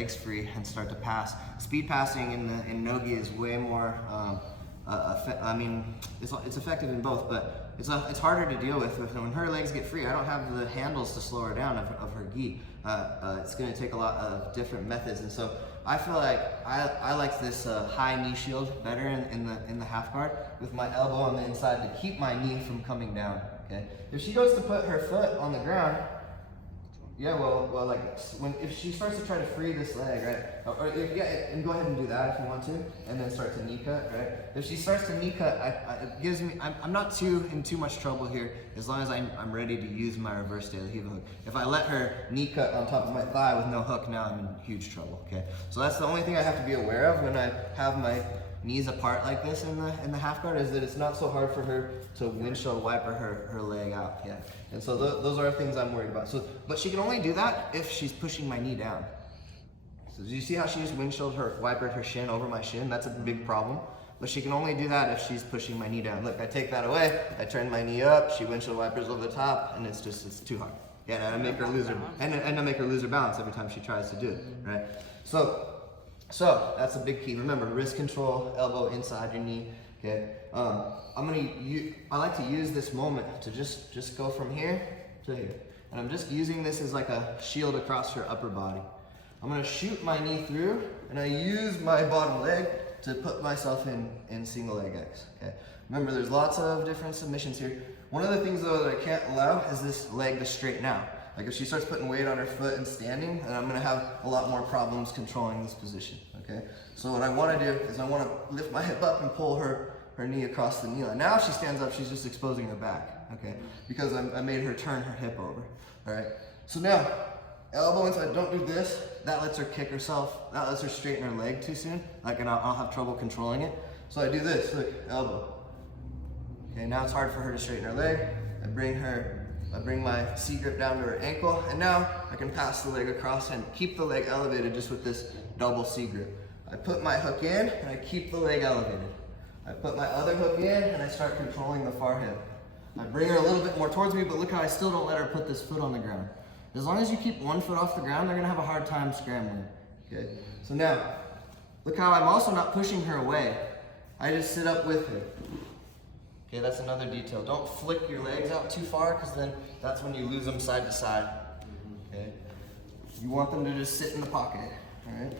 legs free and start to pass. Speed passing in nogi is way more, I mean, it's effective in both, but it's harder to deal with. When her legs get free, I don't have the handles to slow her down of her gi. It's going to take a lot of different methods, and so I feel like I like this high knee shield better in the half guard with my elbow on the inside to keep my knee from coming down. Okay, if she goes to put her foot on the ground, yeah, well, like if she starts to try to free this leg, right? Or and go ahead and do that if you want to, and then start to knee cut, right? If she starts to knee cut, it gives me. I'm not in too much trouble here as long as I'm ready to use my reverse De La Riva hook. If I let her knee cut on top of my thigh with no hook, now I'm in huge trouble. Okay, so that's the only thing I have to be aware of when I have my knees apart like this in the half guard, is that it's not so hard for her to windshield wiper her leg out. Yeah, and so those are things I'm worried about. So, but she can only do that if she's pushing my knee down. So do you see how she just windshield wipered her shin over my shin? That's a big problem. But she can only do that if she's pushing my knee down. Look, I take that away, I turn my knee up, she windshield wipers over the top, and it's too hard. Yeah, and I make her lose her balance every time she tries to do it, right? So that's a big key. Remember, wrist control, elbow inside your knee. Okay. I like to use this moment to just go from here to here, and I'm just using this as like a shield across her upper body. I'm gonna shoot my knee through, and I use my bottom leg to put myself in single leg X. Okay. Remember, there's lots of different submissions here. One of the things though that I can't allow is this leg to straighten out. Like if she starts putting weight on her foot and standing, then I'm gonna have a lot more problems controlling this position, okay? So what I wanna do is I wanna lift my hip up and pull her knee across the knee line. Now if she stands up, she's just exposing her back, okay? Because I made her turn her hip over, all right? So now, elbow inside, don't do this. That lets her kick herself, that lets her straighten her leg too soon, like, and I'll have trouble controlling it. So I do this, look, elbow. Okay, now it's hard for her to straighten her leg. I bring my C grip down to her ankle, and now I can pass the leg across and keep the leg elevated just with this double C grip. I put my hook in, and I keep the leg elevated. I put my other hook in, and I start controlling the far hip. I bring her a little bit more towards me, but look how I still don't let her put this foot on the ground. As long as you keep one foot off the ground, they're gonna have a hard time scrambling, okay? So now, look how I'm also not pushing her away. I just sit up with her. Okay, that's another detail. Don't flick your legs out too far, because then that's when you lose them side to side. Okay? You want them to just sit in the pocket, all right?